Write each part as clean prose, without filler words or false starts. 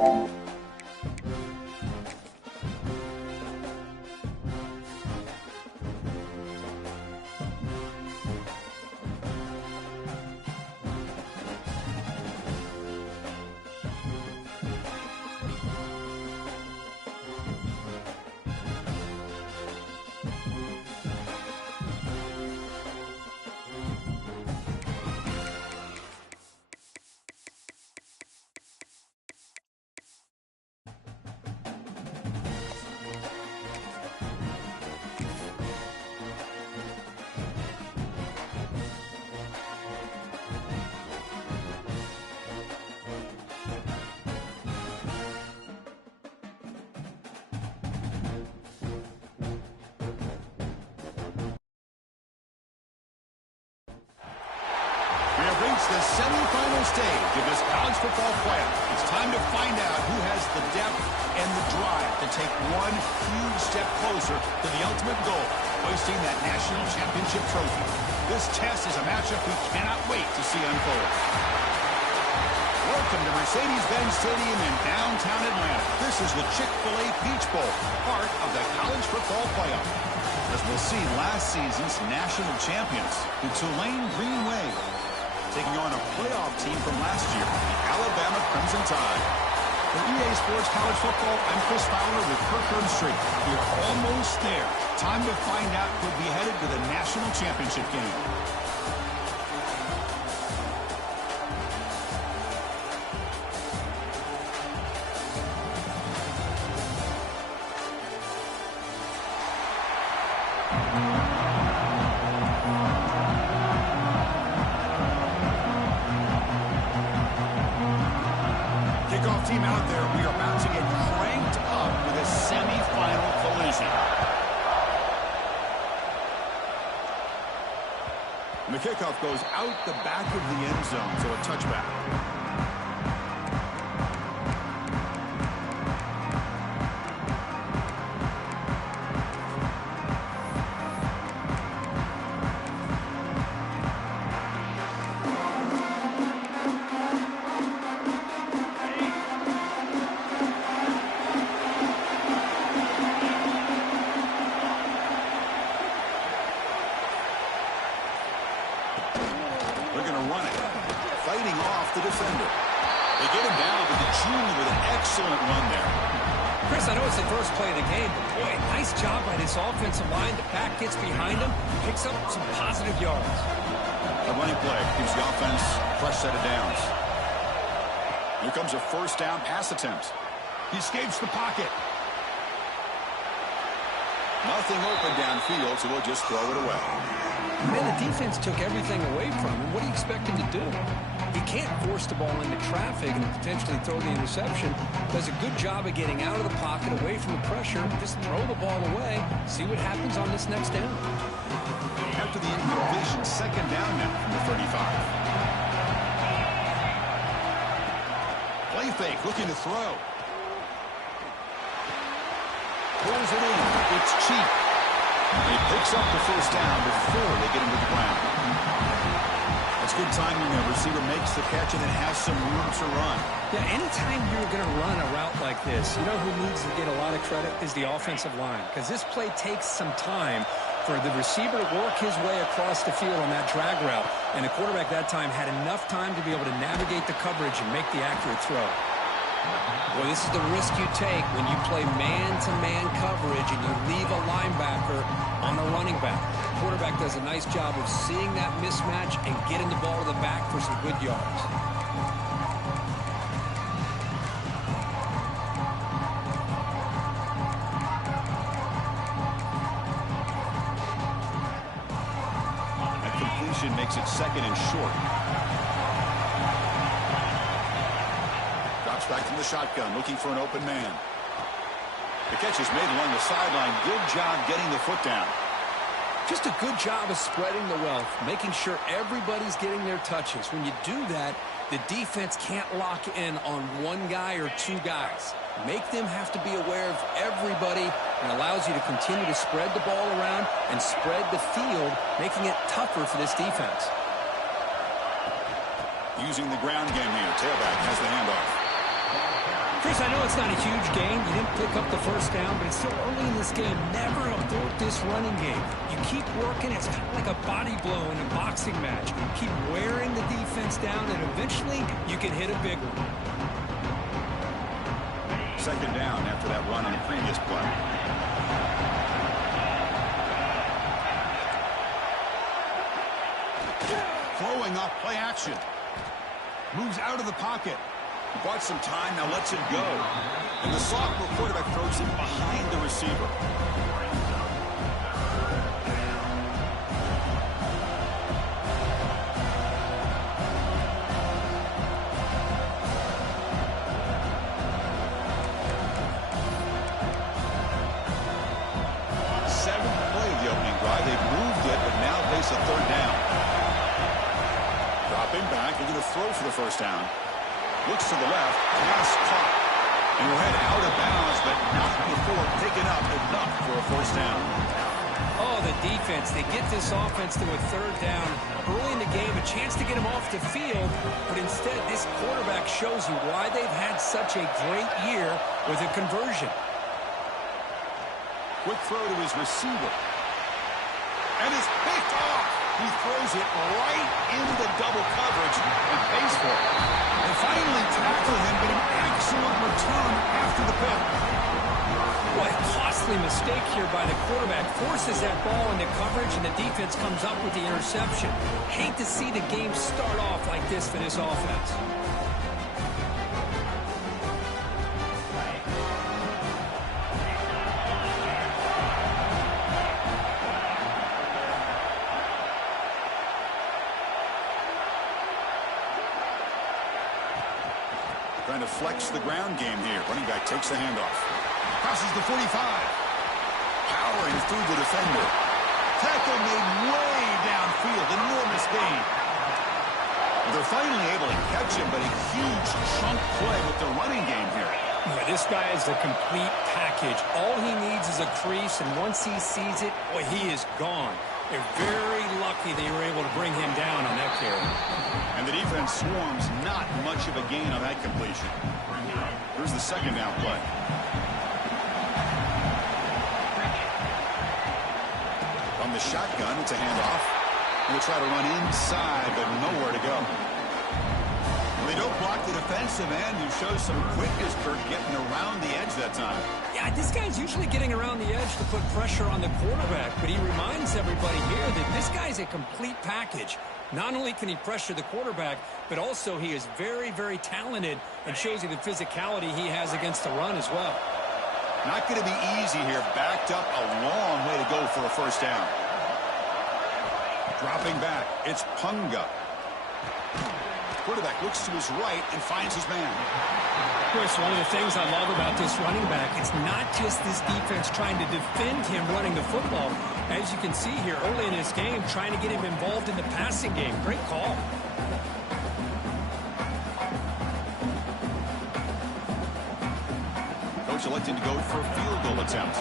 We have reached the semifinal stage of this college football playoff. It's time to find out who has the depth and the drive to take one huge step closer to the ultimate goal, hoisting that national championship trophy. This test is a matchup we cannot wait to see unfold. Welcome to Mercedes-Benz Stadium in downtown Atlanta. This is the Chick-fil-A Peach Bowl, part of the college football playoff. As we'll see, last season's national champions, the Tulane Green Wave, taking on a playoff team from last year, the Alabama Crimson Tide. For EA Sports College Football, I'm Chris Fowler with Kirk Herbstreit. We're almost there. Time to find out who'll be headed to the national championship game. Team out there, we are about to get cranked up with a semifinal collision. And the kickoff goes out the back of the end zone, so a touchback. They're going to run it. Fighting off the defender. They get him down, but the junior with an excellent run there. Chris, I know it's the first play of the game, but boy, nice job by this offensive line. The back gets behind him, picks up some positive yards. The running play gives the offense a fresh set of downs. Here comes a first down pass attempt. He escapes the pocket. Nothing open downfield, so we'll just throw it away. Man, the defense took everything away from him. What do you expect him to do? He can't force the ball into traffic and potentially throw the interception. Does a good job of getting out of the pocket, away from the pressure. Just throw the ball away. See what happens on this next down. After the incompletion, second down now from the 35. Play fake, looking to throw. Pulls it in. It's cheap. He picks up the first down before they get him to the ground. That's good timing there. Receiver makes the catch and then has some room to run. Yeah, anytime you're going to run a route like this, you know who needs to get a lot of credit is the offensive line. Because this play takes some time for the receiver to work his way across the field on that drag route. And the quarterback that time had enough time to be able to navigate the coverage and make the accurate throw. Well, this is the risk you take when you play man-to-man coverage and you leave a linebacker on a running back. The quarterback does a nice job of seeing that mismatch and getting the ball to the back for some good yards. That completion makes it second and short. Back from the shotgun, looking for an open man. The catch is made along the sideline. Good job getting the foot down. Just a good job of spreading the wealth, making sure everybody's getting their touches. When you do that, the defense can't lock in on one guy or two guys. Make them have to be aware of everybody, and allows you to continue to spread the ball around and spread the field, making it tougher for this defense. Using the ground game here. Tailback has the handoff. Chris, I know it's not a huge gain. You didn't pick up the first down, but it's still early in this game. Never abort this running game. You keep working. It's kind of like a body blow in a boxing match. Keep wearing the defense down, and eventually you can hit a big one. Second down after that run on the previous play. Throwing off play action. Moves out of the pocket. Bought some time, now lets it go. And the sophomore quarterback throws it behind the receiver. Seventh play of the opening drive. They've moved it, but now face a third down. Dropping back, they're going to throw for the first down. Looks to the left, pass caught. And we'll head out of bounds, but not before picking up enough for a first down. Oh, the defense. They get this offense to a third down early in the game, a chance to get him off the field, but instead this quarterback shows you why they've had such a great year with a conversion. Quick throw to his receiver. And it's picked off. He throws it right into double coverage and pays for it. They finally tackle him, but an excellent return after the pick. Boy, a costly mistake here by the quarterback. Forces that ball into coverage, and the defense comes up with the interception. Hate to see the game start off like this for this offense. Trying to flex the ground game here. Running back takes the handoff. Crosses the 45. Powering through the defender. Tackle made way downfield. Enormous gain. They're finally able to catch him, but a huge chunk play with the running game here. Yeah, this guy is a complete package. All he needs is a crease, and once he sees it, boy, he is gone. They're very lucky they were able to bring him down on that carry. And the defense swarms, not much of a gain on that completion. Here's the second down play. From the shotgun, it's a handoff. We'll try to run inside, but nowhere to go. They don't block the defensive end, who shows some quickness for getting around the edge that time. Yeah, this guy's usually getting around the edge to put pressure on the quarterback, but he reminds everybody here that this guy's a complete package. Not only can he pressure the quarterback, but also he is very, very talented and shows you the physicality he has against the run as well. Not going to be easy here. Backed up a long way to go for a first down. Dropping back, it's Punga. Quarterback looks to his right and finds his man. Chris, one of the things I love about this running back, it's not just this defense trying to defend him running the football. As you can see here early in this game, trying to get him involved in the passing game. Great call. Coach elected to go for a field goal attempt.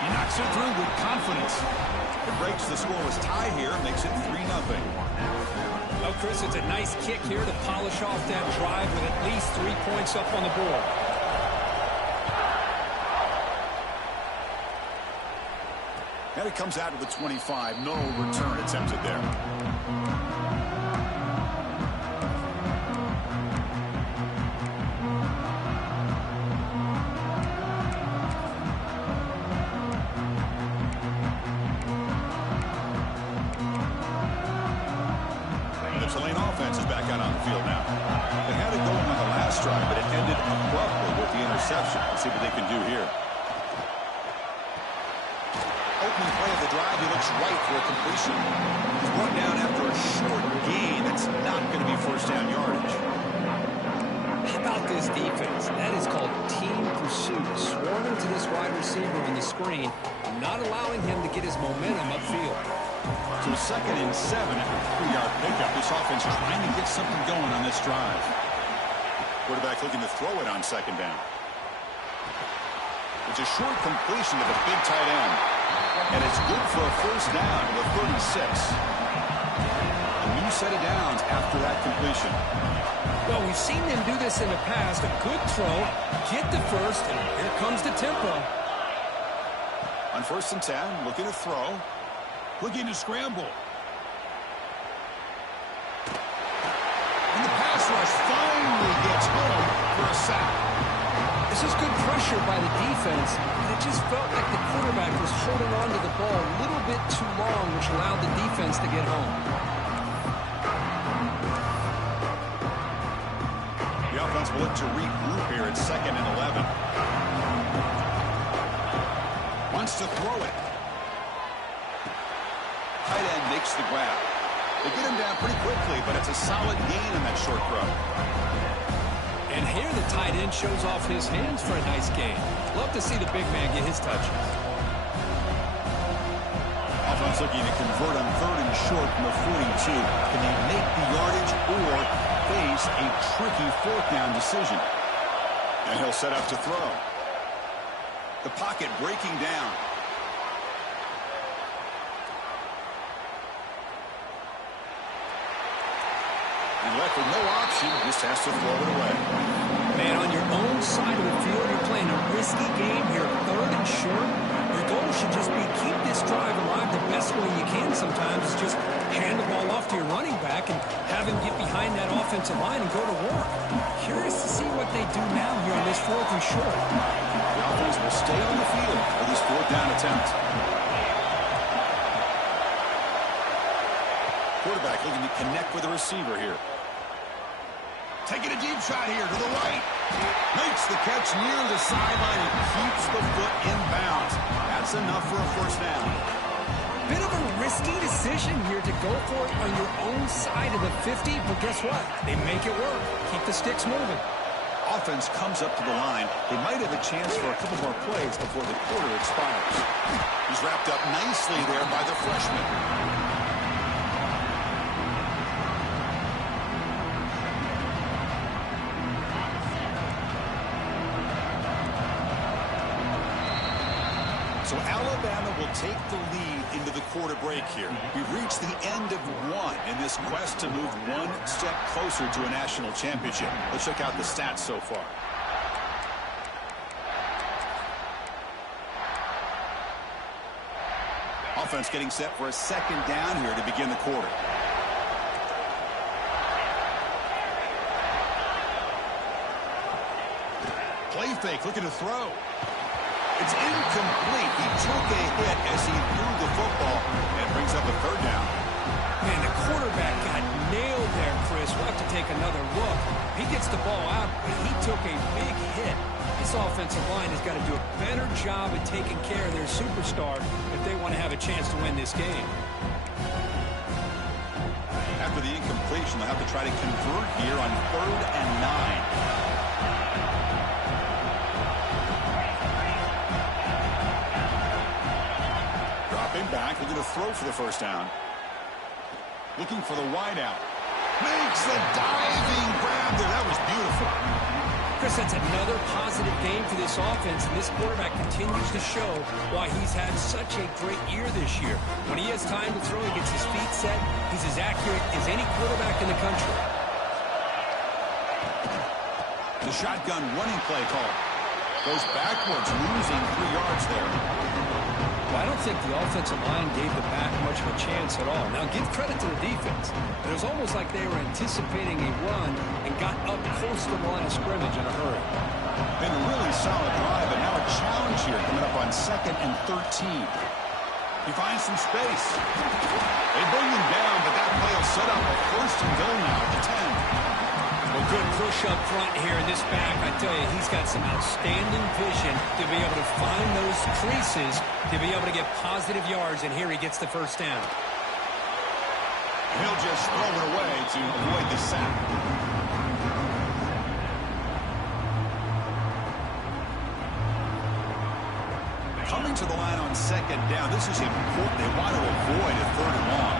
He knocks it through with confidence. It breaks the scoreless tie here, makes it 3-0. Well, Chris, it's a nice kick here to polish off that drive with at least 3 points up on the board. And it comes out of the 25. No return attempted there. Tulane offense is back out on the field now. They had it going on the last drive, but it ended abruptly with the interception. Let's see what they can do here. Opening play of the drive, he looks right for a completion. He's brought down after a short gain. That's not going to be first down yardage. How about this defense? That is called team pursuit. Swarming to this wide receiver on the screen, not allowing him to get his momentum upfield. So 2nd and 7 after a 3-yard pickup. This offense trying to get something going on this drive. Quarterback looking to throw it on 2nd down. It's a short completion to the big tight end. And it's good for a first down to the 36. A new set of downs after that completion. Well, we've seen them do this in the past. A good throw, get the first, and here comes the tempo. On 1st and 10, looking to throw. Looking to scramble. And the pass rush finally gets home for a sack. This is good pressure by the defense, but it just felt like the quarterback was holding on to the ball a little bit too long, which allowed the defense to get home. The offense will look to regroup here at 2nd and 11. Wants to throw it. Tight end makes the grab. They get him down pretty quickly, but it's a solid gain on that short throw. And here the tight end shows off his hands for a nice gain. Love to see the big man get his touches. Offense looking to convert on 3rd and short from the 42. Can they make the yardage or face a tricky 4th down decision? And he'll set up to throw. The pocket breaking down. And left with no option, just has to throw it away. Man, on your own side of the field, you're playing a risky game here, 3rd and short. Your goal should just be keep this drive alive the best way you can sometimes is just hand the ball off to your running back and have him get behind that offensive line and go to work. Curious to see what they do now here on this 4th and short. The offense will stay on the field for this 4th down attempt. Quarterback looking to connect with the receiver here. Taking a deep shot here to the right. Makes the catch near the sideline and keeps the foot in bounds. That's enough for a first down. Bit of a risky decision here to go for it on your own side of the 50, but guess what? They make it work. Keep the sticks moving. Offense comes up to the line. They might have a chance for a couple more plays before the quarter expires. He's wrapped up nicely there by the freshman. So Alabama will take the lead into the quarter break here. We've reached the end of one in this quest to move one step closer to a national championship. Let's check out the stats so far. Offense getting set for a 2nd down here to begin the quarter. Play fake, looking to throw. It's incomplete. He took a hit as he threw the football and brings up a 3rd down. Man, the quarterback got nailed there, Chris. We'll have to take another look. He gets the ball out, but he took a big hit. This offensive line has got to do a better job at taking care of their superstar if they want to have a chance to win this game. After the incompletion, they'll have to try to convert here on 3rd and 9. Back, looking to throw for the first down. Looking for the wideout. Makes the diving grab there. That was beautiful. Chris, that's another positive game for this offense, and this quarterback continues to show why he's had such a great year this year. When he has time to throw, he gets his feet set. He's as accurate as any quarterback in the country. The shotgun running play call. Goes backwards, losing 3 yards there. Well, I don't think the offensive line gave the back much of a chance at all. Now, give credit to the defense. It was almost like they were anticipating a run and got up close to the line of scrimmage in a hurry. Been a really solid drive, and now a challenge here coming up on 2nd and 13. He finds some space. They bring him down, but that play will set up a 1st and goal now at the 10. Well, good push up front here in this back. I tell you, he's got some outstanding vision to be able to find those creases, to be able to get positive yards, and here he gets the first down. He'll just throw it away to avoid the sack. Coming to the line on 2nd down, this is important. They want to avoid a 3rd and long.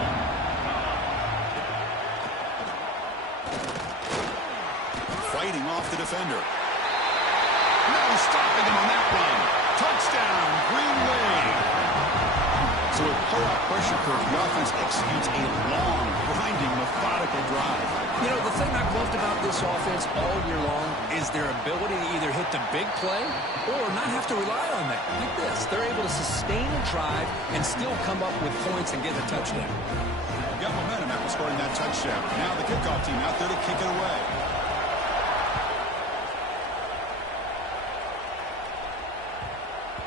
Fighting off the defender. No stopping him on that run. Touchdown, Green Wave. So with pull-up pressure curve, the offense executes a long, grinding, methodical drive. You know, the thing I've loved about this offense all year long is their ability to either hit the big play or not have to rely on that. Like this, they're able to sustain a drive and still come up with points and get a touchdown. Got momentum after scoring that touchdown. Now the kickoff team out there to kick it away.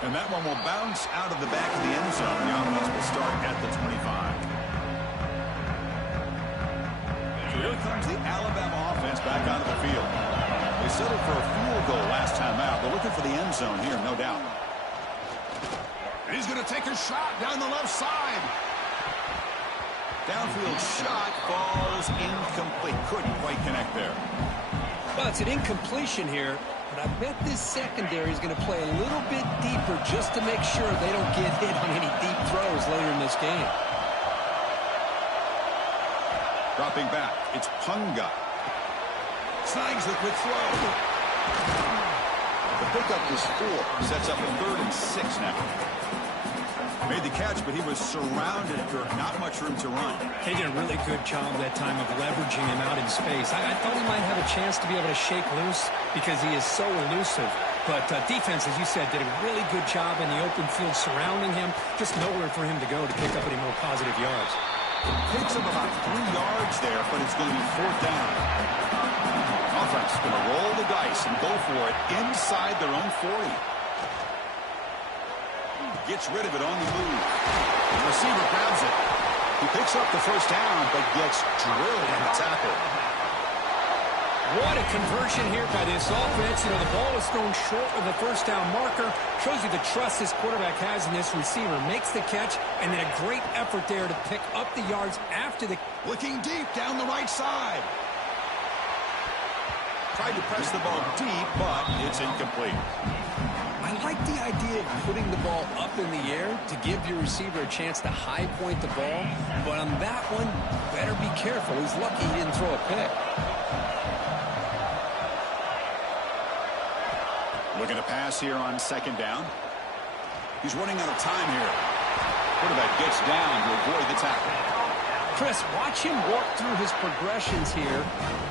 And that one will bounce out of the back of the end zone. The offense will start at the 25. So here comes the Alabama offense back onto the field. They settled for a field goal last time out. They're looking for the end zone here, no doubt. And he's going to take a shot down the left side. Downfield shot falls incomplete. Couldn't quite connect there. Well, it's an incompletion here, but I bet this secondary is going to play a little bit deeper just to make sure they don't get hit on any deep throws later in this game. Dropping back, it's Punga. Snags the quick throw. The pickup is 4. Sets up a 3rd and 6 now. Made the catch, but he was surrounded for not much room to run. They did a really good job that time of leveraging him out in space. I thought he might have a chance to be able to shake loose because he is so elusive. But defense, as you said, did a really good job in the open field surrounding him. Just nowhere for him to go to pick up any more positive yards. Picks up about 3 yards there, but it's going to be 4th down. Offense is going to roll the dice and go for it inside their own 40. Gets rid of it on the move. The receiver grabs it. He picks up the first down, but gets drilled on the tackle. What a conversion here by this offense. You know, the ball is thrown short of the first down marker. Shows you the trust this quarterback has in this receiver. Makes the catch, and then a great effort there to pick up the yards after the... Looking deep down the right side. Tried to press the ball deep, but it's incomplete. I like the idea of putting the ball up in the air to give your receiver a chance to high point the ball. But on that one, better be careful. He's lucky he didn't throw a pick. Looking to pass here on 2nd down. He's running out of time here. Quarterback gets down to avoid the tackle. Chris, watch him walk through his progressions here.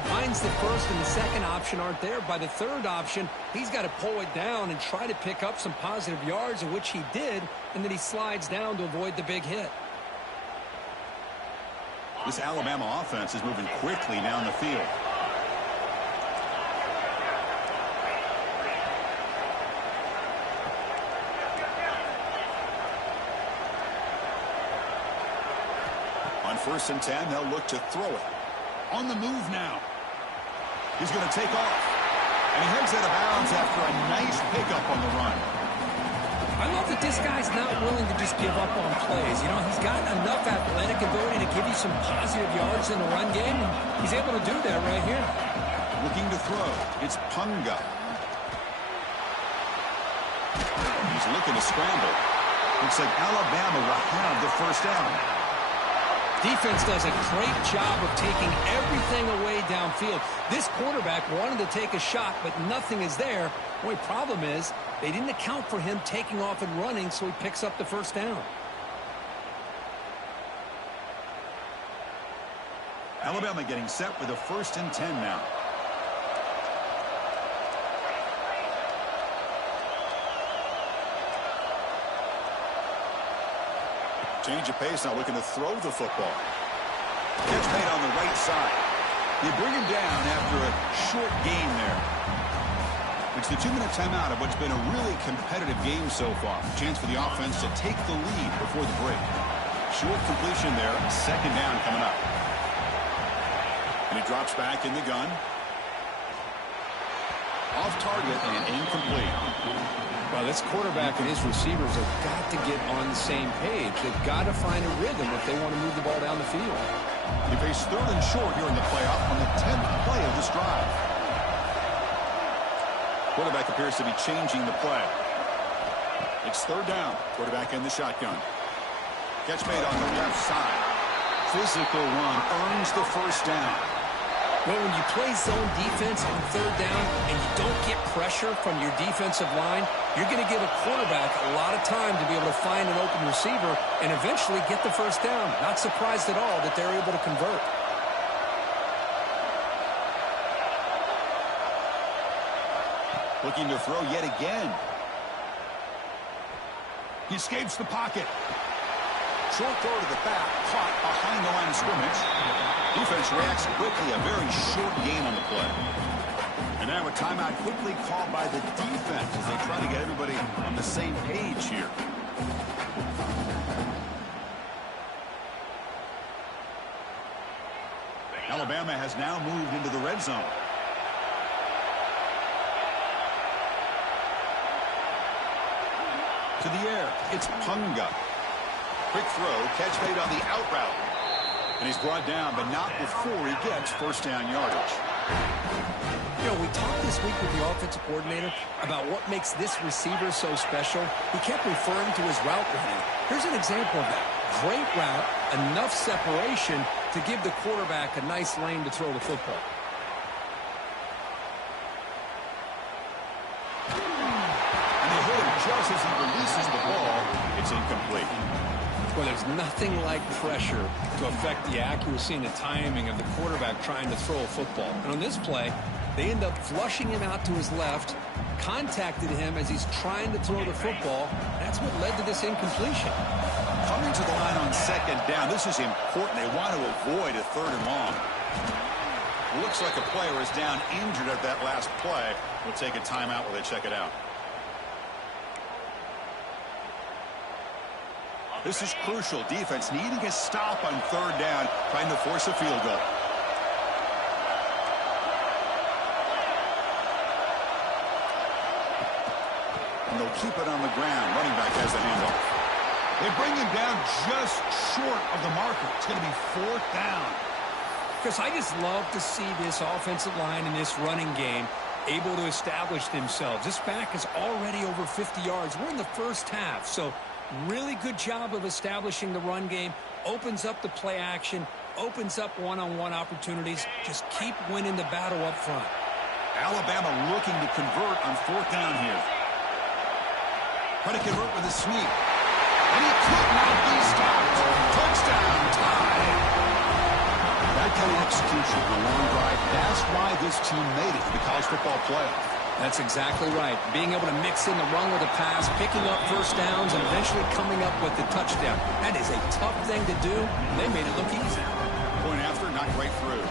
Finds the first and the second option aren't there. By the third option, he's got to pull it down and try to pick up some positive yards, in which he did, and then he slides down to avoid the big hit. This Alabama offense is moving quickly down the field. On 1st and 10, they'll look to throw it. On the move now. He's going to take off. And he heads out of bounds after a nice pickup on the run. I love that this guy's not willing to just give up on plays. You know, he's got enough athletic ability to give you some positive yards in the run game. And he's able to do that right here. Looking to throw. It's Punga. He's looking to scramble. Looks like Alabama will have the first down. Defense does a great job of taking everything away downfield. This quarterback wanted to take a shot, but nothing is there. The only problem is they didn't account for him taking off and running, so he picks up the first down. Alabama getting set for the 1st and 10 now. Change of pace, now looking to throw the football. Catch made on the right side. They bring him down after a short gain there. It's the 2-minute timeout of what's been a really competitive game so far. Chance for the offense to take the lead before the break. Short completion there, 2nd down coming up. And he drops back in the gun. Off target and incomplete. Well, this quarterback and his receivers have got to get on the same page. They've got to find a rhythm if they want to move the ball down the field. They face 3rd and short here in the playoff on the 10th play of this drive. Quarterback appears to be changing the play. It's 3rd down. Quarterback in the shotgun. Catch made on the left side. Physical run earns the first down. Well, when you play zone defense on third down and you don't get pressure from your defensive line, you're going to give a quarterback a lot of time to be able to find an open receiver and eventually get the first down. Not surprised at all that they're able to convert. Looking to throw yet again. He escapes the pocket. Short throw to the back, caught behind the line of scrimmage. Defense reacts quickly, a very short gain on the play. And now a timeout quickly called by the defense as they try to get everybody on the same page here. Alabama has now moved into the red zone. To the air, it's Punga. Quick throw, catch made on the out route. And he's brought down, but not before he gets first down yardage. You know, we talked this week with the offensive coordinator about what makes this receiver so special. He kept referring to his route running. Here's an example of that. Great route, enough separation to give the quarterback a nice lane to throw the football. And they hit him just as he releases the ball. It's incomplete. Well, there's nothing like pressure to affect the accuracy and the timing of the quarterback trying to throw a football. And on this play, they end up flushing him out to his left, contacted him as he's trying to throw the football. That's what led to this incompletion. Coming to the line on second down, this is important. They want to avoid a third and long. Looks like a player is down injured at that last play. We'll take a timeout while they check it out. This is crucial. Defense needing a stop on third down, trying to force a field goal. And they'll keep it on the ground. Running back has the handoff. They bring him down just short of the marker. It's going to be fourth down. Chris, I just love to see this offensive line in this running game able to establish themselves. This back is already over 50 yards. We're in the first half, so really good job of establishing the run game. Opens up the play action, opens up one-on-one opportunities. Just keep winning the battle up front. Alabama looking to convert on fourth down here. Trying to convert with a sweep. And he could not be stopped. Touchdown, tie. That kind of execution on a long drive, that's why this team made it to the college football playoff. That's exactly right. Being able to mix in the run with a pass, picking up first downs, and eventually coming up with the touchdown. That is a tough thing to do. They made it look easy. Point after, not right through.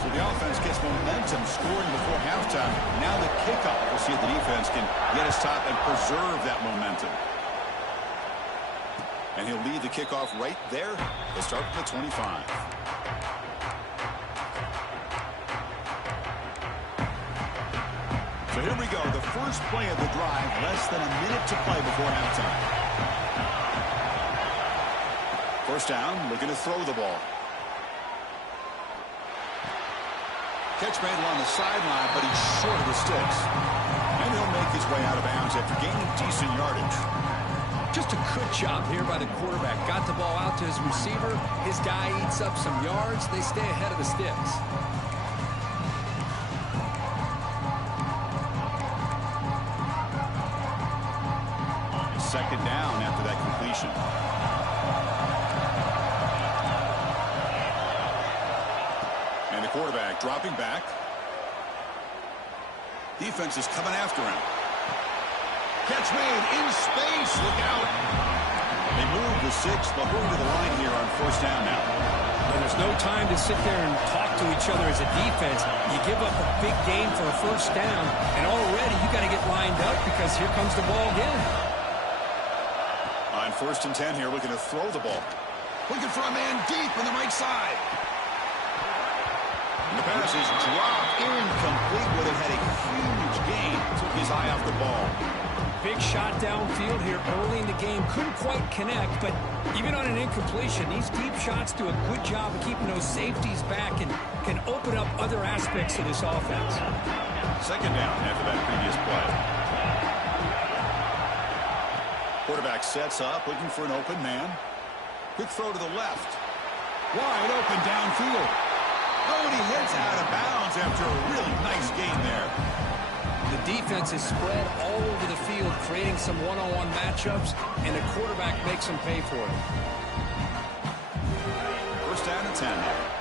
So the offense gets momentum, scoring before halftime. Now the kickoff. We'll see if the defense can get a stop and preserve that momentum. And he'll lead the kickoff right there. They'll start from the 25. So here we go, the first play of the drive, less than a minute to play before halftime. First down, looking to throw the ball. Catch made along the sideline, but he's short of the sticks. And he'll make his way out of bounds after gaining decent yardage. Just a good job here by the quarterback. Got the ball out to his receiver. His guy eats up some yards. They stay ahead of the sticks. Second down after that completion. And the quarterback dropping back. Defense is coming after him. Catch made in space. Look out. They move the 6. They'll move to the line here on first down now. And there's no time to sit there and talk to each other as a defense. You give up a big gain for a first down, and already you got to get lined up because here comes the ball again. On first and 10 here, looking to throw the ball. Looking for a man deep on the right side. And the pass is dropped incomplete, but it had a huge gain. Took his eye off the ball. Big shot downfield here early in the game. Couldn't quite connect, but even on an incompletion, these deep shots do a good job of keeping those safeties back and can open up other aspects of this offense. Second down after that previous play. Quarterback sets up, looking for an open man. Quick throw to the left. Wide open downfield. Oh, and he heads out of bounds after a really nice game there. The defense is spread all over the field, creating some one-on-one matchups, and the quarterback makes them pay for it. First down and 10 now.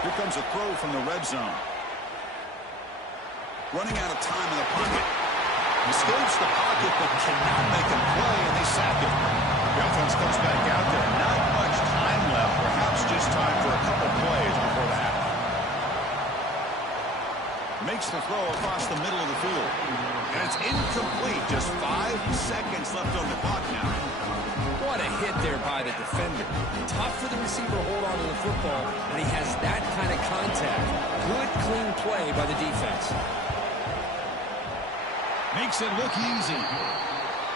Here comes a throw from the red zone. Running out of time in the pocket. Escapes the pocket, but cannot make a play, and they sack it. The offense comes back out there. Not much time left. Perhaps just time for a couple plays before the half. Makes the throw across the middle of the field. And it's incomplete. Just 5 seconds left on the clock now. What a hit there by the defender. Tough for the receiver to hold on to the football, but he has that kind of contact. Good, clean play by the defense. Makes it look easy.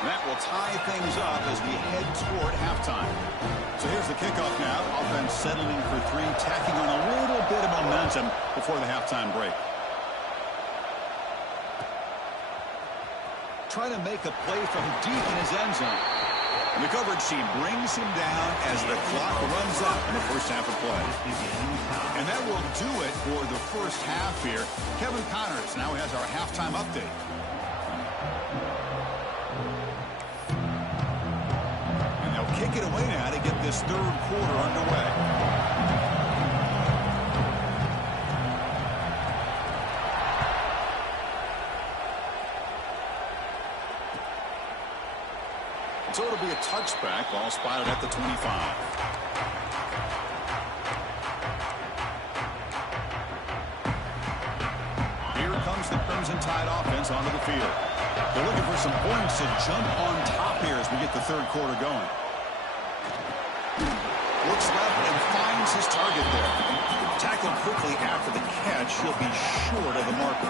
That will tie things up as we head toward halftime. So here's the kickoff now. Offense settling for 3, tacking on a little bit of momentum before the halftime break. Trying to make a play from deep in his end zone. And the coverage team brings him down as the clock runs out in the first half of play. And that will do it for the first half here. Kevin Connors now has our halftime update. And they'll kick it away now to get this third quarter underway. So it'll be a touchback, ball spotted at the 25. Here comes the Crimson Tide offense onto the field. They're looking for some points to jump on top here as we get the third quarter going. Looks left and finds his target there. Tackled quickly after the catch. He'll be short of the marker.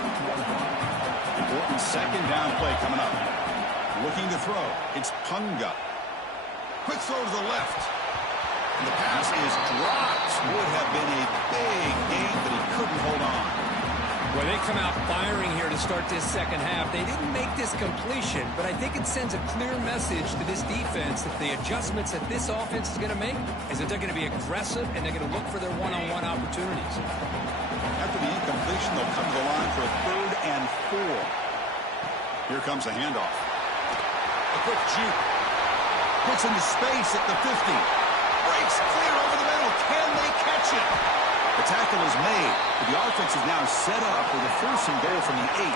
Important second down play coming up. Looking to throw. It's Punga. Quick throw to the left. And the pass is dropped. Would have been a big gain, but he couldn't hold on. Well, they come out firing here to start this second half. They didn't make this completion, but I think it sends a clear message to this defense that the adjustments that this offense is going to make is that they're going to be aggressive and they're going to look for their one-on-one opportunities. After the incompletion, they'll come to the line for a 3rd and 4. Here comes the handoff. A quick juke. Gets into space at the 50. Breaks clear over the middle. Can they catch it? The tackle is made. But the offense is now set up with a 1st and goal from the 8.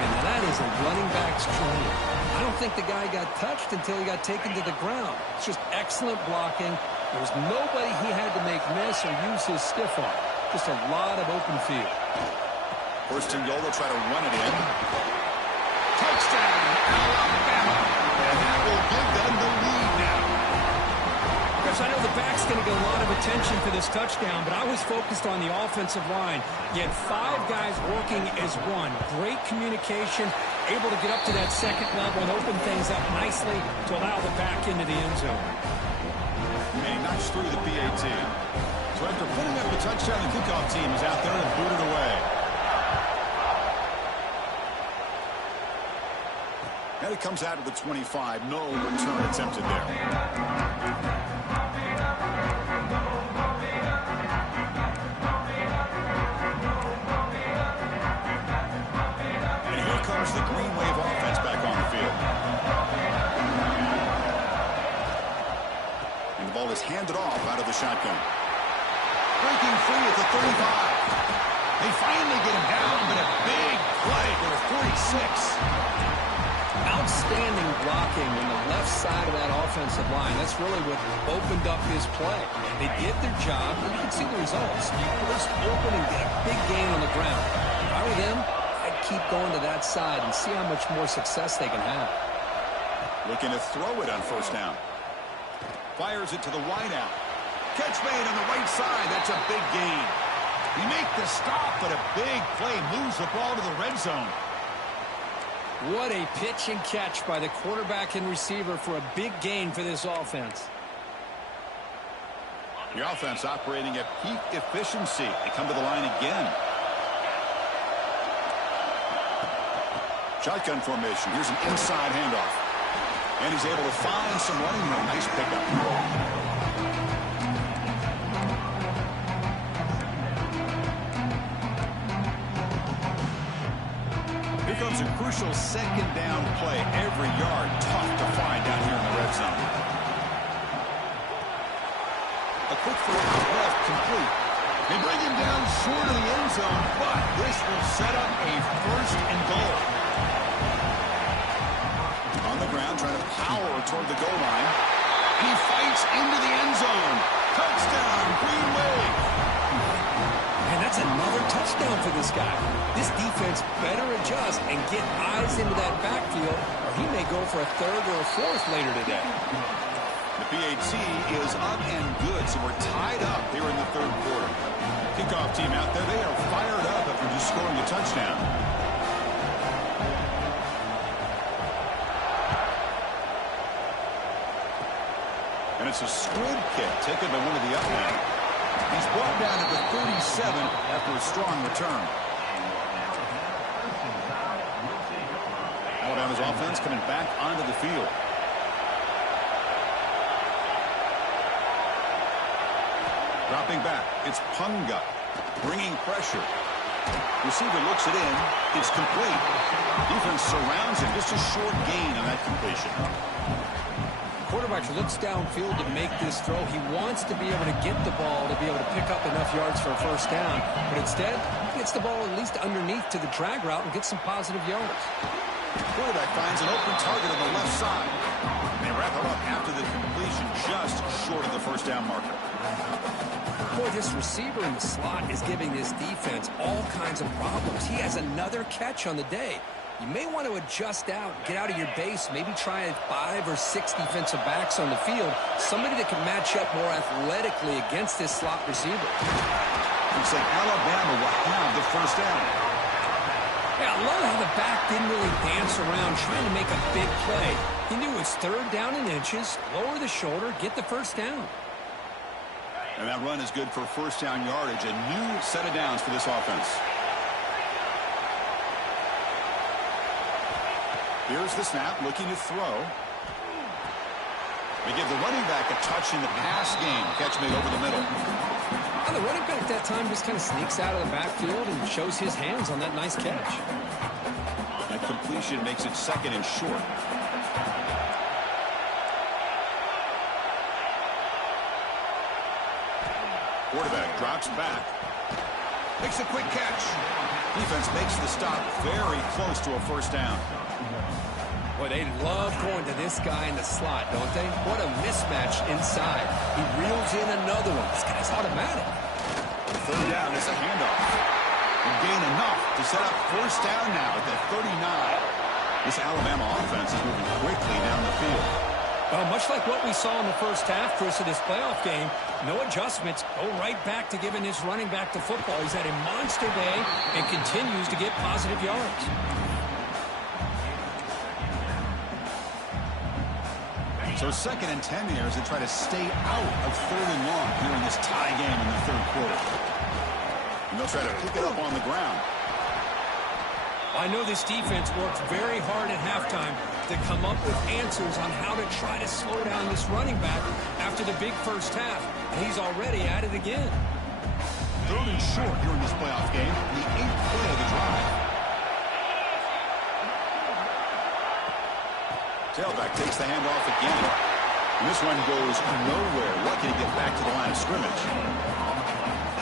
And that is a running back's dream. I don't think the guy got touched until he got taken to the ground. It's just excellent blocking. There was nobody he had to make miss or use his stiff arm. Just a lot of open field. 1st and goal. They'll try to run it in. Touchdown, Alabama. And that will give them the lead now. Chris, I know the back's going to get a lot of attention for this touchdown, but I was focused on the offensive line. You had 5 guys working as one. Great communication, able to get up to that second level and open things up nicely to allow the back into the end zone. And he knocks through the PAT. So after putting up the touchdown, the kickoff team is out there and booted away. And it comes out of the 25. No return attempted there. And here comes the Green Wave offense back on the field. And the ball is handed off out of the shotgun. Breaking free at the 35. They finally get him down, but a big play for the 46. Outstanding blocking on the left side of that offensive line. That's really what opened up his play. They did their job, and you can see the results. You burst open and get a big gain on the ground. If I were them, I'd keep going to that side and see how much more success they can have. Looking to throw it on 1st down. Fires it to the wideout. Catch made on the right side. That's a big gain. You make the stop, but a big play moves the ball to the red zone. What a pitch and catch by the quarterback and receiver for a big gain for this offense. The offense operating at peak efficiency. They come to the line again. Shotgun formation. Here's an inside handoff. And he's able to find some running room. Nice pickup. Here comes a crucial second down play. Every yard tough to find down here in the red zone. A quick throw out left, complete. They bring him down short of the end zone, but this will set up a first and goal. On the ground, trying to power toward the goal line. And he fights into the end zone. Touchdown, Green Wave. And that's another touchdown for this guy. This defense better adjust and get eyes into that backfield, or he may go for a third or a fourth later today. The PAT is up and good, so we're tied up here in the third quarter. Kickoff team out there, they are fired up after just scoring a touchdown. And it's a squib kick taken by one of the upmen. He's brought down at the 37 after a strong return. Alabama's offense coming back onto the field. Dropping back, it's Punga, bringing pressure. Receiver looks it in, it's complete. Defense surrounds him, just a short gain on that completion. Quarterback looks downfield to make this throw. He wants to be able to get the ball to be able to pick up enough yards for a first down. But instead, he gets the ball at least underneath to the drag route and gets some positive yards. Quarterback finds an open target on the left side. They wrap it up after the completion, just short of the first down marker. Boy, this receiver in the slot is giving this defense all kinds of problems. He has another catch on the day. You may want to adjust out, get out of your base, maybe try 5 or 6 defensive backs on the field, somebody that can match up more athletically against this slot receiver. Looks like Alabama will have the first down. Yeah, I love how the back didn't really dance around trying to make a big play. He knew it was third down in inches, lower the shoulder, get the first down. And that run is good for first down yardage, a new set of downs for this offense. Here's the snap, looking to throw. They give the running back a touch in the pass game. Catch made over the middle. Well, the running back that time just kind of sneaks out of the backfield and shows his hands on that nice catch. That completion makes it second and short. Quarterback drops back. Makes a quick catch. Defense makes the stop very close to a first down. Boy, they love going to this guy in the slot, don't they? What a mismatch inside. He reels in another one. This guy's automatic. Third down is a handoff. And gain enough to set up first down now at the 39. This Alabama offense is moving quickly down the field. Well, much like what we saw in the first half, Chris, of this playoff game, no adjustments. Go right back to giving his running back the football. He's had a monster day and continues to get positive yards. So second and 10 here as they try to stay out of third and long here in this tie game in the third quarter. And they'll try to pick it up on the ground. I know this defense worked very hard at halftime to come up with answers on how to try to slow down this running back after the big first half. And he's already at it again. Third and short here in this playoff game, the 8th play of the drive. Tailback takes the handoff again. And this one goes nowhere. Lucky to get back to the line of scrimmage.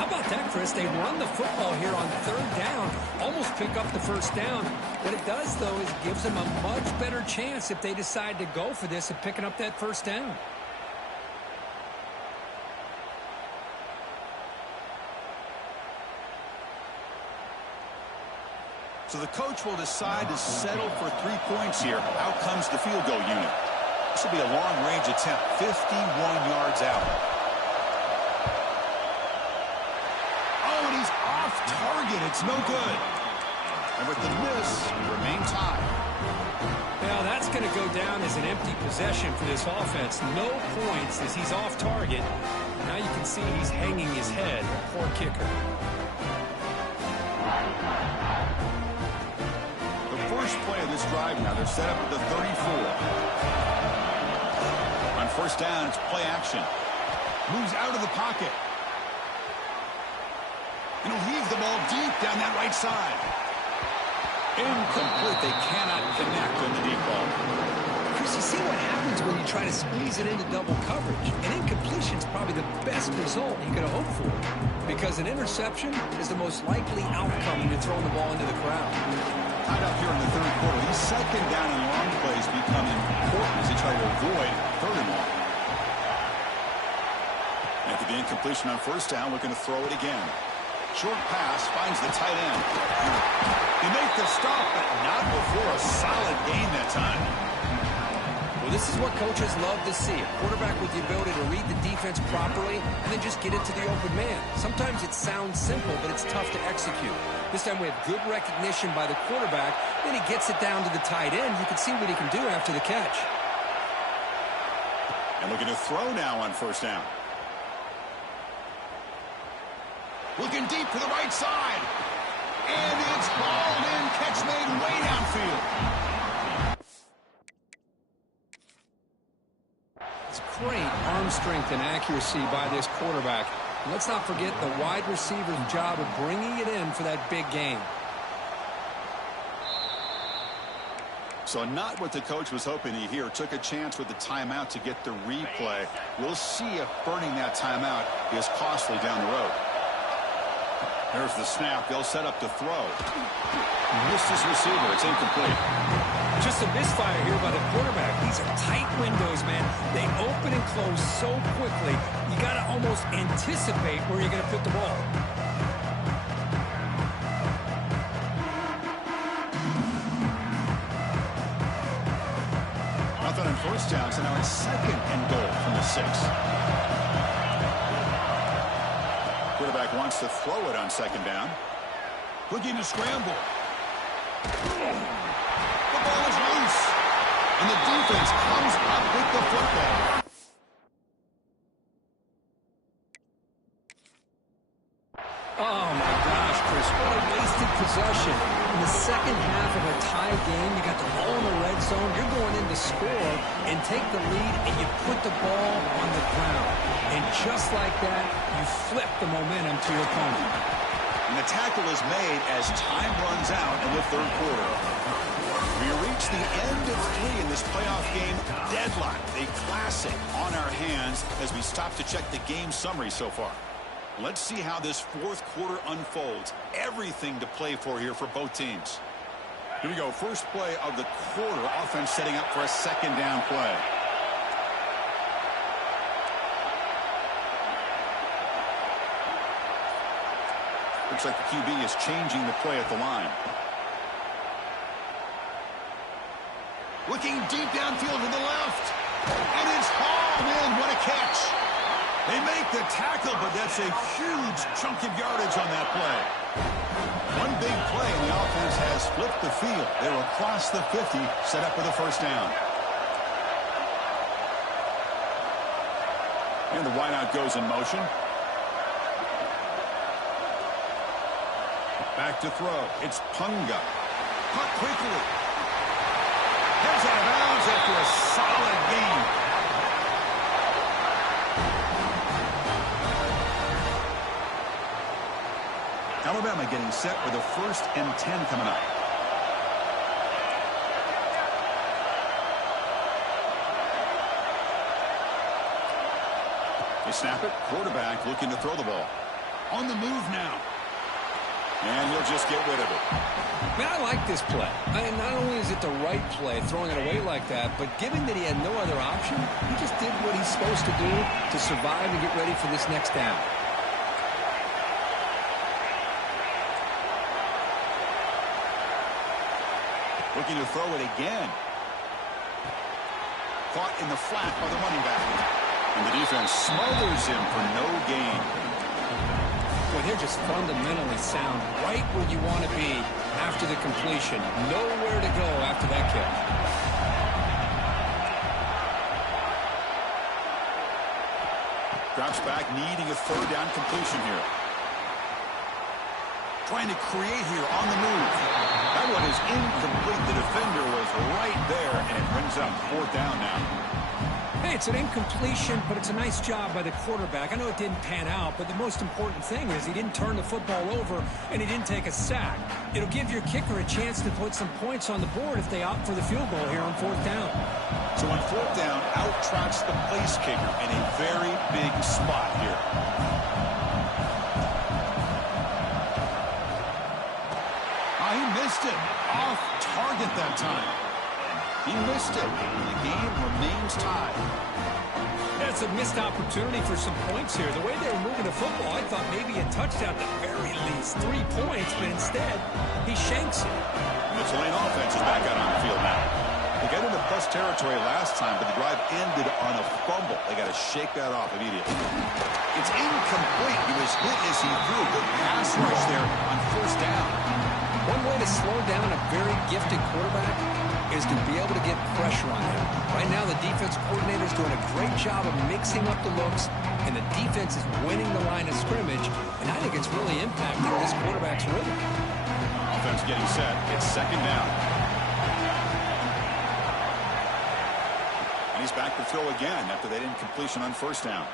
How about that, Chris? They run the football here on third down, almost pick up the first down. What it does, though, is it gives them a much better chance if they decide to go for this of picking up that first down. So the coach will decide to settle for 3 points here. Out comes the field goal unit. This will be a long-range attempt, 51 yards out. Oh, and he's off target. It's no good. And with the miss, remain tied. Now, that's going to go down as an empty possession for this offense. No points as he's off target. Now you can see he's hanging his head. Poor kicker. First play of this drive now. They're set up at the 34. first down, it's play action. Moves out of the pocket. And he'll heave the ball deep down that right side. Incomplete. They cannot connect on the deep ball. Chris, you see what happens when you try to squeeze it into double coverage. An incompletion is probably the best result you could have hoped for, because an interception is the most likely outcome when you're throwing the ball into the crowd. Tied up here in the third quarter. These second down and long plays become important as they try to avoid third and long. After the incompletion on first down, looking to throw it again. Short pass finds the tight end. They make the stop, but not before a solid gain that time. Well, this is what coaches love to see. A quarterback with the ability to read the defense properly and then just get it to the open man. Sometimes it sounds simple, but it's tough to execute. This time we have good recognition by the quarterback. Then he gets it down to the tight end. You can see what he can do after the catch. And looking to throw now on first down. Looking deep to the right side. And it's hauled in. Catch made way downfield. It's great arm strength and accuracy by this quarterback. And let's not forget the wide receiver's job of bringing it in for that big gain. So not what the coach was hoping to hear. Took a chance with the timeout to get the replay. We'll see if burning that timeout is costly down the road. There's the snap. They'll set up the throw. Missed his receiver. It's incomplete. Just a misfire here by the quarterback. These are tight windows, man. They open and close so quickly. You got to almost anticipate where you're going to put the ball. Nothing on first down, so now it's second and goal from the 6. Quarterback wants to throw it on second down. Looking to scramble. The ball is loose. And the defense comes up with the football. Oh, my gosh, Chris. What a wasted possession. In the second half of a tie game, you got the ball in the red zone. You're going in to score and take the lead, and you put the ball on the ground. And just like that, you flip the momentum to your opponent. And the tackle is made as time runs out in the third quarter. We reach the end of 3 in this playoff game. Deadlock, a classic on our hands as we stop to check the game summary so far. Let's see how this fourth quarter unfolds. Everything to play for here for both teams. Here we go. First play of the quarter. Offense setting up for a second down play. Looks like the QB is changing the play at the line. Looking deep downfield to the left. And it's hauled in. What a catch. They make the tackle, but that's a huge chunk of yardage on that play. One big play, and the offense has flipped the field. They're across the 50, set up with a first down. And the wideout goes in motion. Back to throw. It's Punga. Caught quickly. Heads out of bounds after a solid gain. Alabama getting set with a 1st and 10 coming up. They snap it. Quarterback looking to throw the ball. On the move now. And he'll just get rid of it. Man, I like this play. I mean, not only is it the right play, throwing it away like that, but given that he had no other option, he just did what he's supposed to do to survive and get ready for this next down. Looking to throw it again. Caught in the flat by the running back. And the defense smothers him for no gain. Well, they're just fundamentally sound, right where you want to be after the completion. Nowhere to go after that kick. Drops back, needing a 3rd down completion here. Trying to create here on the move. That one is incomplete. The defender was right there, and it brings up fourth down now. Hey, it's an incompletion, but it's a nice job by the quarterback. I know it didn't pan out, but the most important thing is he didn't turn the football over and he didn't take a sack. It'll give your kicker a chance to put some points on the board if they opt for the field goal here on fourth down. So on fourth down, out trots the place kicker in a very big spot here. He missed it. Off target that time. He missed it, and the game remains tied. That's a missed opportunity for some points here. The way they were moving the football, I thought maybe a touchdown at the very least. 3 points, but instead, he shanks it. The Tulane offense is back out on the field now. They got into plus territory last time, but the drive ended on a fumble. They got to shake that off immediately. It's incomplete. He was hit as he threw. Good pass rush there on first down. One way to slow down a very gifted quarterback is to be able to get pressure on him. Right now, the defense coordinator is doing a great job of mixing up the looks, and the defense is winning the line of scrimmage, and I think it's really impacting this quarterback's rhythm. Offense getting set. It's second down. And he's back to throw again after that incompletion on first down.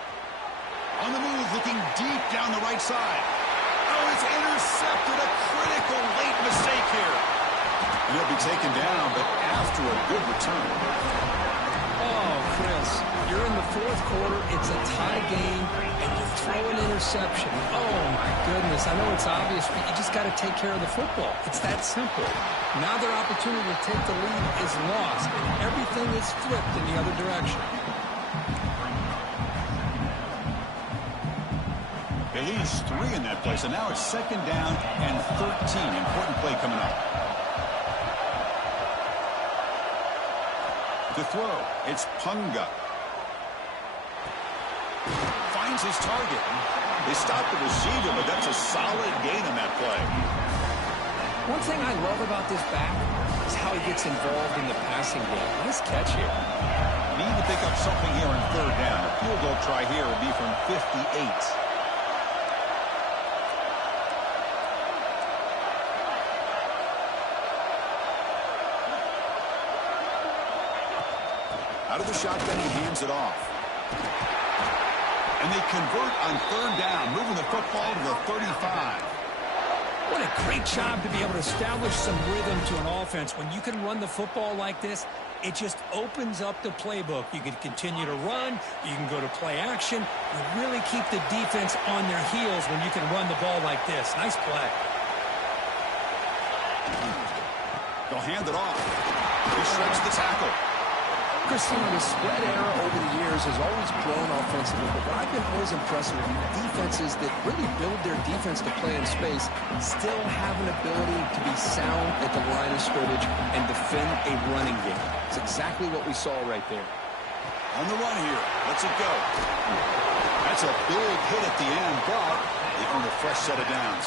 On the move, looking deep down the right side. Oh, it's intercepted. A critical late mistake here. And he'll be taken down, but after a good return. Oh, Chris, you're in the fourth quarter. It's a tie game, and you throw an interception. Oh, my goodness. I know it's obvious, but you just got to take care of the football. It's that simple. Now their opportunity to take the lead is lost, and everything is flipped in the other direction. They lose 3 in that place, and now it's second down and 13. Important play coming up. To throw, it's Punga. Finds his target. They stop the receiver, but that's a solid gain on that play. One thing I love about this back is how he gets involved in the passing game. Nice catch here. Need to pick up something here on third down. A field goal try here would be from 58. Out of the shotgun, he hands it off. And they convert on third down, moving the football to the 35. What a great job to be able to establish some rhythm to an offense. When you can run the football like this, it just opens up the playbook. You can continue to run. You can go to play action. You really keep the defense on their heels when you can run the ball like this. Nice play. They'll hand it off. He shreds the tackle. Chris, the spread era over the years has always grown offensively, but what I've been always impressed with defenses that really build their defense to play in space still have an ability to be sound at the line of scrimmage and defend a running game. It's exactly what we saw right there. On the run here. Let's it go. That's a big hit at the end, but they earn a fresh set of downs.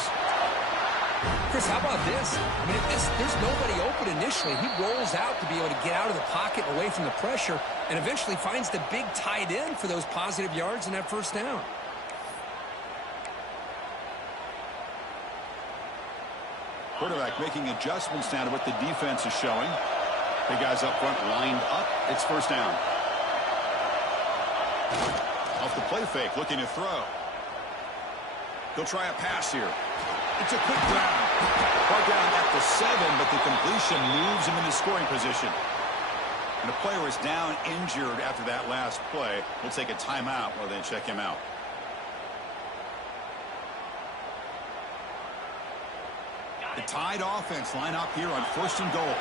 Chris, how about this? I mean, there's nobody open initially. He rolls out to be able to get out of the pocket away from the pressure and eventually finds the big tight end for those positive yards in that first down. Quarterback making adjustments now to what the defense is showing. The guys up front lined up. It's first down. Off the play fake, looking to throw. He'll try a pass here. It's a quick grab. Far down at the 7, but the completion moves him into scoring position. And the player is down injured after that last play. We'll take a timeout while they check him out. The Tide offense line up here on first and goal.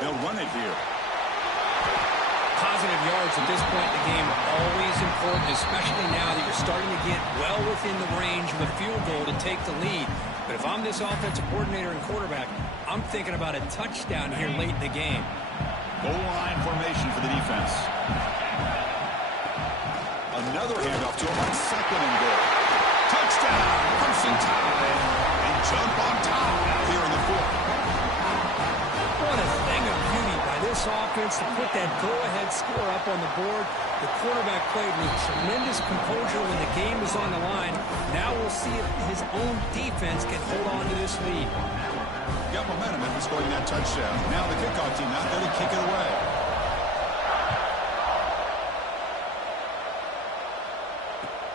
They'll run it here. Positive yards at this point in the game are always important, especially now that you're starting to get well within the range of a field goal to take the lead. But if I'm this offensive coordinator and quarterback, I'm thinking about a touchdown here late in the game. Goal line formation for the defense. Another handoff to him on second and goal. Touchdown, Crimson Tide, and jump on top here in the fourth. What a thing of beauty by this offense defense to put that go-ahead score up on the board. The quarterback played with tremendous composure when the game was on the line. Now we'll see if his own defense can hold on to this lead. Got momentum after scoring that touchdown. Now the kickoff team out there to kick it away.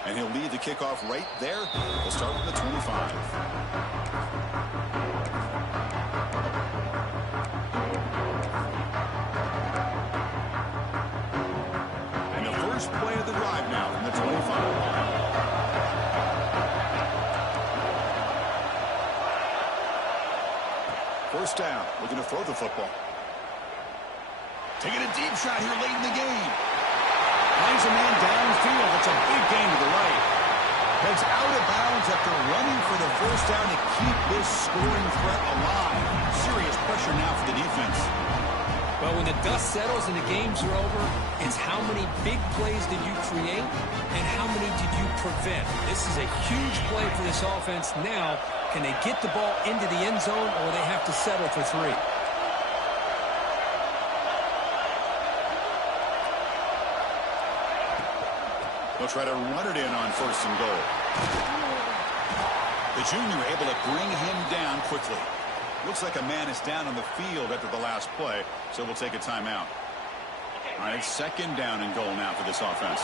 And he'll lead the kickoff right there. We'll start with the 25. And the first play of the drive now from the 25. First down, looking to throw the football. Taking a deep shot here late in the game. Finds a man downfield. It's a big gain to the right. Heads out of bounds after running for the first down to keep this scoring threat alive. Serious pressure now for the defense. Well, when the dust settles and the games are over, it's how many big plays did you create and how many did you prevent. This is a huge play for this offense. Now, can they get the ball into the end zone or will they have to settle for 3? They'll try to run it in on first and goal. The junior able to bring him down quickly. Looks like a man is down on the field after the last play, so we'll take a timeout. All right, second down and goal now for this offense.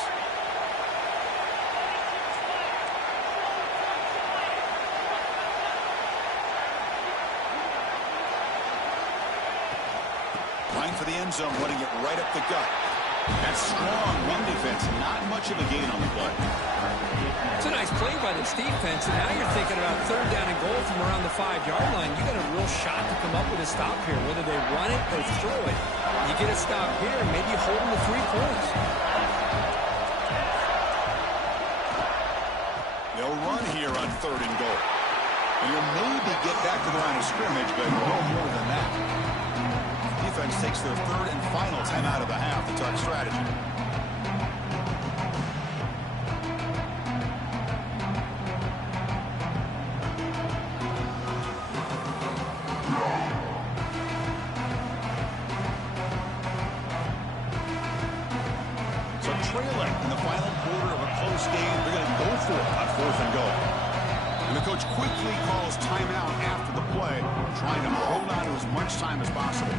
Line for the end zone, running it right up the gut. That strong run defense, not much of a gain on the play. It's a nice play by this defense, and now you're thinking about third down and goal from around the 5-yard line. You got a real shot to come up with a stop here, whether they run it or throw it. You get a stop here, and maybe you hold them to 3 points. They'll run here on third and goal. And you'll maybe get back to the line of scrimmage, but no more than that. Defense takes their third and final timeout of the half to talk strategy. So trailing in the final quarter of a close game, they're going to go for it on fourth and goal. And the coach quickly calls timeout after the play, trying to hold on to as much time as possible.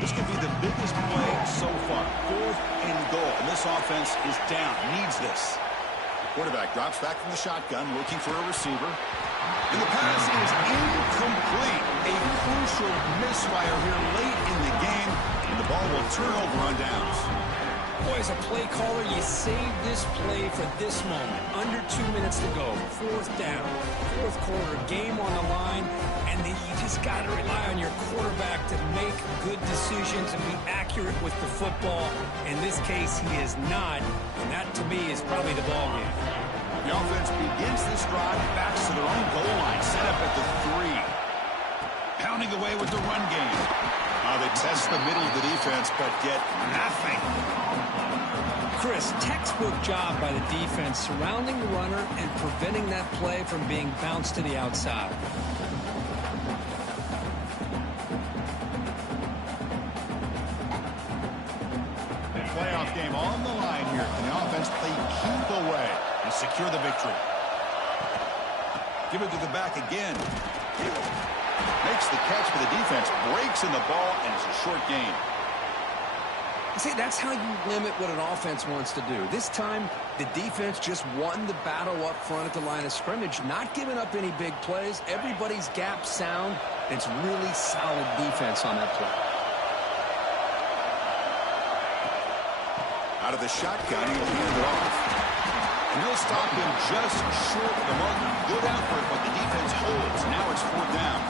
This could be the biggest play so far. Fourth and goal. And this offense is down. Needs this. Quarterback drops back from the shotgun, looking for a receiver. And the pass is incomplete. A crucial misfire here late in the game. And the ball will turn over on downs. Boy, as a play caller, you save this play for this moment. Under 2 minutes to go. Fourth down. Fourth quarter. Game on the line. And then you just got to rely on your quarterback to make good decisions and be accurate with the football. In this case, he is not. And that, to me, is probably the ball game. The offense begins this drive, backs to their own goal line, set up at the 3. Pounding away with the run game. They test the middle of the defense, but get nothing. Chris, textbook job by the defense surrounding the runner and preventing that play from being bounced to the outside. Playoff game on the line here. Can the offense play keep away and secure the victory? Give it to the back again. Makes the catch for the defense, breaks in the ball, and it's a short gain. See, that's how you limit what an offense wants to do. This time, the defense just won the battle up front at the line of scrimmage, not giving up any big plays. Everybody's gap sound. It's really solid defense on that play. Out of the shotgun, he'll hand it off. And he'll stop him just short of the marker. Good effort, but the defense holds. Now it's fourth down.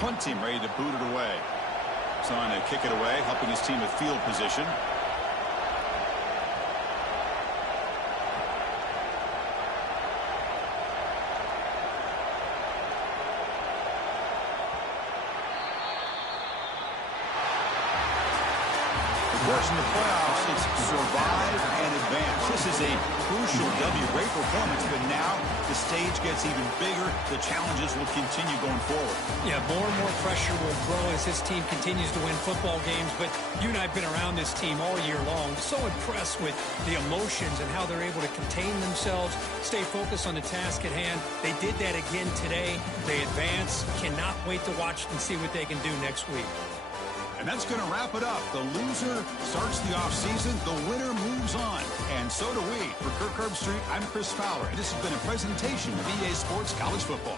Punt team ready to boot it away. He's on to kick it away, helping his team with field position. course, in the playoffs, it's survive and advance. This is a crucial W. Great performance, but now the stage gets even bigger. The challenges will continue going forward. Yeah, more and more pressure will grow as this team continues to win football games, but you and I have been around this team all year long. So impressed with the emotions and how they're able to contain themselves, stay focused on the task at hand. They did that again today. They advance. Cannot wait to watch and see what they can do next week. And that's going to wrap it up. The loser starts the offseason. The winner moves on. And so do we. For Kirk Herbstreit, I'm Chris Fowler. And this has been a presentation of EA Sports College Football.